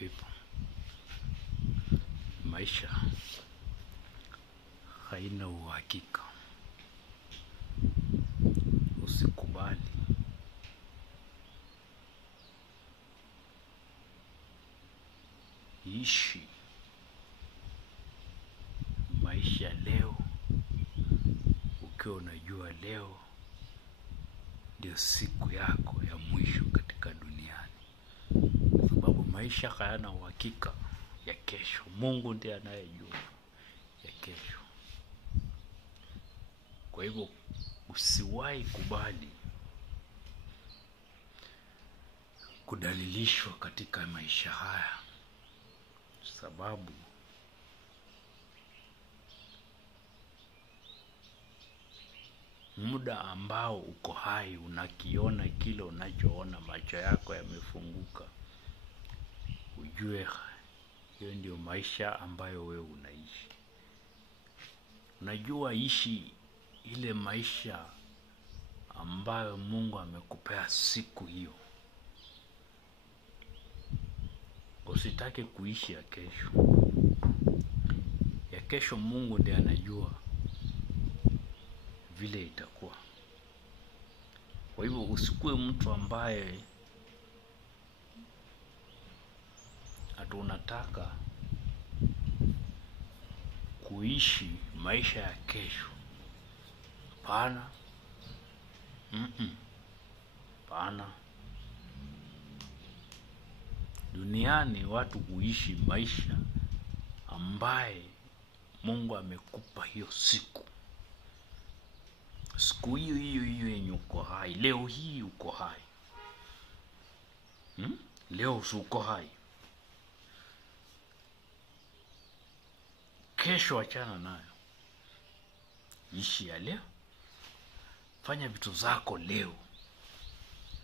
people, maisha haina uhakika. Usikubali ishi maisha leo ukiwa unajua leo ndio siku yako ya mwisho katika duniani, sababu maisha hayana uhakika ya kesho. Mungu ndiye anayejua ya kesho. Kwa hivyo usiwahi kubali kudalilishwa katika maisha haya, sababu muda ambao uko hai unakiona kile unachoona, macho yako yamefunguka, ujue hiyo ndio maisha ambayo wewe unaishi. Unajua, ishi ile maisha ambayo Mungu amekupea siku hiyo. Usitake kuishi ya kesho. Ya kesho Mungu ndiye anajua vile itakuwa. Kwa hivyo usikue mtu ambaye unataka kuishi maisha ya kesho. Hapana. Hapana. Duniani watu huishi maisha ambaye Mungu amekupa hiyo siku. Siku hiyo yenye uko hai. Leo hii uko hai. Leo uko hai. Kesho achana nayo. Ishi ya leo. Fanya vitu zako leo.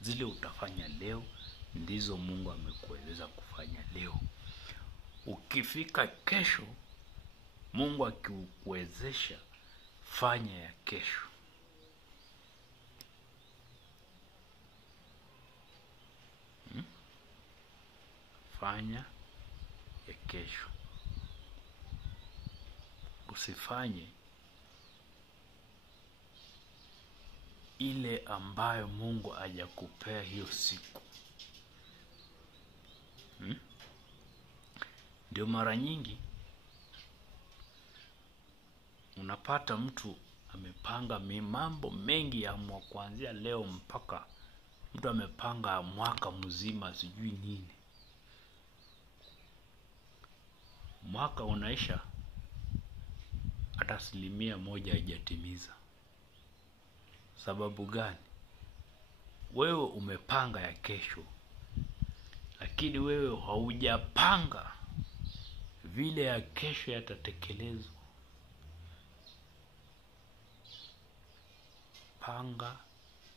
Zile utafanya leo ndizo Mungu amekueleza kufanya leo. Ukifika kesho, Mungu akikuwezesha, fanya ya kesho. Fanya ya kesho. Usifanye ile ambayo Mungu hajakupea hiyo siku. Ndio mara nyingi unapata mtu amepanga mambo mengi ya kuanzia leo mpaka mtu amepanga mwaka mzima sijui nini. Mwaka unaisha hata 1% hajatimiza. Sababu gani? Wewe umepanga ya kesho, lakini wewe haujapanga vile ya kesho yatatekelezwa. Panga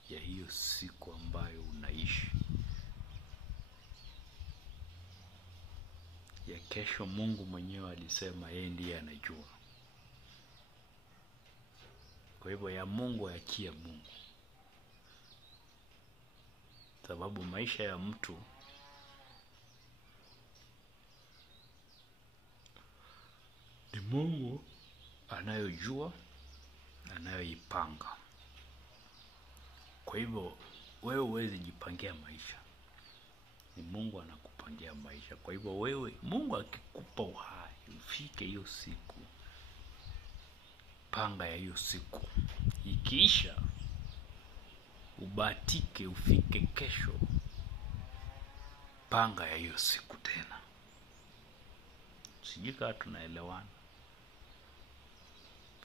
ya hiyo siku ambayo unaishi. Ya kesho Mungu mwenyewe alisema yeye ndiye anajua. Kwa hivyo ya Mungu achia Mungu. Sababu maisha ya mtu ni Mungu anayojua, anayoipanga. Kwa hivyo wewe huwezi jipangia maisha. Ni Mungu anakupangia maisha. Kwa hivyo wewe, Mungu akikupa uhai, ufike hiyo siku, panga ya hiyo siku. Ikiisha, ubatike ufike kesho, panga ya hiyo siku tena. Sijui kama tunaelewana.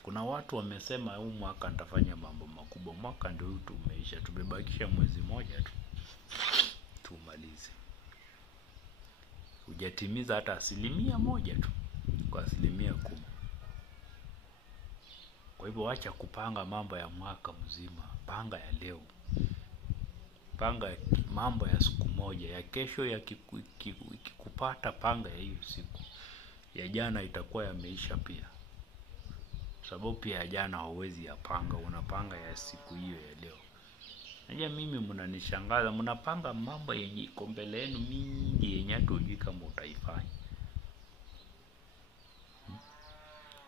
Kuna watu wamesema huu mwaka nitafanya mambo makubwa. Mwaka ndio huu tumeisha. Tumebakisha mwezi mmoja tu tumalize. Hujatimiza hata 1% tu kwa 10%. Kwa hivyo acha kupanga mambo ya mwaka mzima. Panga ya leo. Panga mambo ya siku moja. Ya kesho ikikupata, panga ya hiyo siku. Ya jana itakuwa yameisha pia. Sababu pia ya jana hauwezi yapanga. Unapanga ya siku hiyo ya leo. Najua mimi mnanishangaza, mnapanga mambo yenye iko mbele yenu mingi. mingi yenye hata hujui kama utaifanya.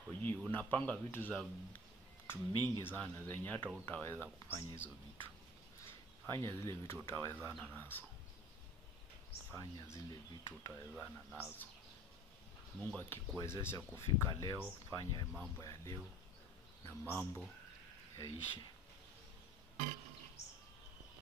Hujui, unapanga vitu za vitu mingi sana zenye hata hutaweza kufanya hizo vitu. Fanya zile vitu utawezana nazo. Fanya zile vitu utawezana nazo. Mungu akikuwezesha kufika leo, fanya mambo ya leo na mambo yaishe.